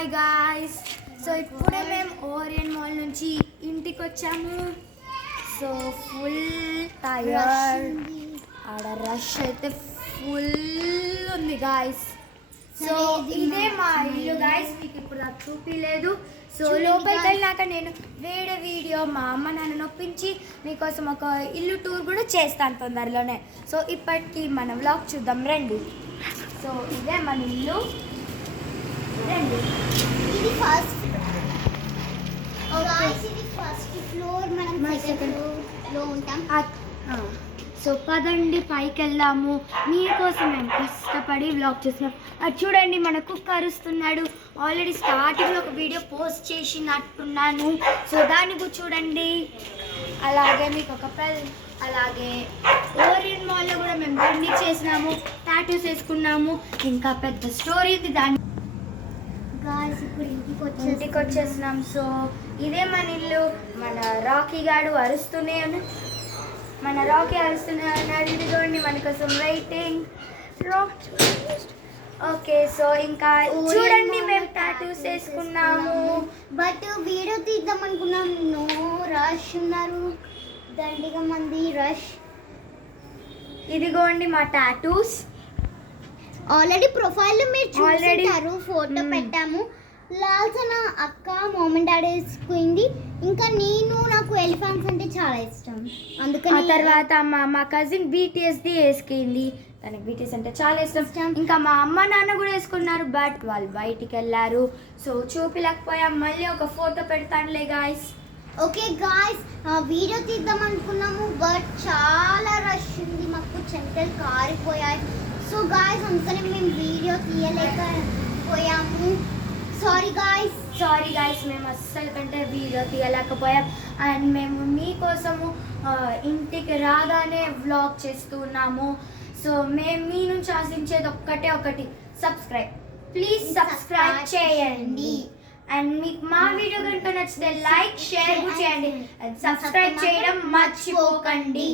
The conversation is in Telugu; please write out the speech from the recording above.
Hi guys. సో ఇప్పుడే మేము ఓరియన్ మాల్ నుంచి ఇంటికి వచ్చాము. సో ఫుల్ టైర్డ్, ఆడ రష్ అయితే ఫుల్ ఉంది గాయ్స్. సో ఇదే మా ఇల్లు గాయ్స్, మీకు ఇప్పుడు నాకు చూపించలేదు. సో లోపలికి వెళ్ళాక నేను వేరే వీడియో మా అమ్మ నాన్న నొప్పించి మీకోసం ఒక ఇల్లు టూర్ కూడా చేస్తాను తొందరలోనే. సో ఇప్పటికి మనం వ్లాగ్ చూద్దాం రండి. సో ఇదే మన ఇల్లు రండి. ఇది ఫస్ట్ ఇది ఫస్ట్ ఫ్లోర్, మనం సెకండ్ ఫ్లోర్లో ఉంటాం. సో పదండి పైకి వెళ్దాము. మీకోసం మేము కష్టపడి వ్లాగ్ చేస్తున్నాం. అది చూడండి, మన కుక్క అరుస్తున్నాడు. ఆల్రెడీ స్టార్టింగ్లో ఒక వీడియో పోస్ట్ చేసినట్టున్నాను. సో దాన్ని కూడా చూడండి. అలాగే మీకు ఒక అలాగే ఓరియన్ మాల్లో కూడా మేము బండి చేసినాము, టాటూస్ వేసుకున్నాము. ఇంకా పెద్ద స్టోరీ ఉంది. దాన్ని ఇప్పుడు ఇంటికి వచ్చేసినాం. సో ఇదే మన ఇల్లు. మన రాకీ గాడు అరుస్తూనే అన్నాడు. ఇది చూడండి మన కోసం వెయిటింగ్. ఓకే, సో ఇంకా చూడండి మేము టాటూస్ వేసుకున్నాము. బట్ వీడియో తీద్దాం అనుకున్నాం. నో రష్ ఉన్నారు, దండిగా మంది రష్. ఇదిగోండి మా టాటూస్. ఆల్రెడీ ప్రొఫైల్లో మీరు చూసారు, ఫోటో పెట్టాము. లాల్సన అక్క మమ్మీ డాడీ వేసుకుంది. ఇంకా నాకు ఎలిఫెంట్స్ అంటే చాలా ఇష్టం, అందుకని. ఆ తర్వాత మా కజిన్ బీటీఎస్ది వేసుకుంది. తనకి బీటీఎస్ అంటే చాలా ఇష్టం. ఇంకా మా అమ్మ నాన్న కూడా వేసుకున్నారు, బట్ వాళ్ళు బయటికి వెళ్ళారు. సో చూపిలేకపోయాం. మళ్ళీ ఒక ఫోటో పెడతానులే గాయస్. ఓకే గాయస్, వీడియో తీద్దాం అనుకున్నాము, బట్ చాలా రష్ ఉంది, మాకు చెమటలు కారిపోయాయి. సో గాయస్, అందుకని మేము వీడియో తీయలేకపోయాము. సారీ గాయస్, మేము అస్సలు కంటే వీడియో తీయలేకపోయాం. అండ్ మేము మీకోసము ఇంటికి రాగానే వ్లాగ్ చేస్తున్నాము. సో మేము మీ నుంచి ఆశించేది ఒకటి, సబ్స్క్రైబ్. ప్లీజ్ సబ్స్క్రైబ్ చేయండి. అండ్ మీకు మా వీడియో కనుక నచ్చితే లైక్, షేర్ చేయండి. అండ్ సబ్స్క్రైబ్ చేయడం మర్చిపోకండి.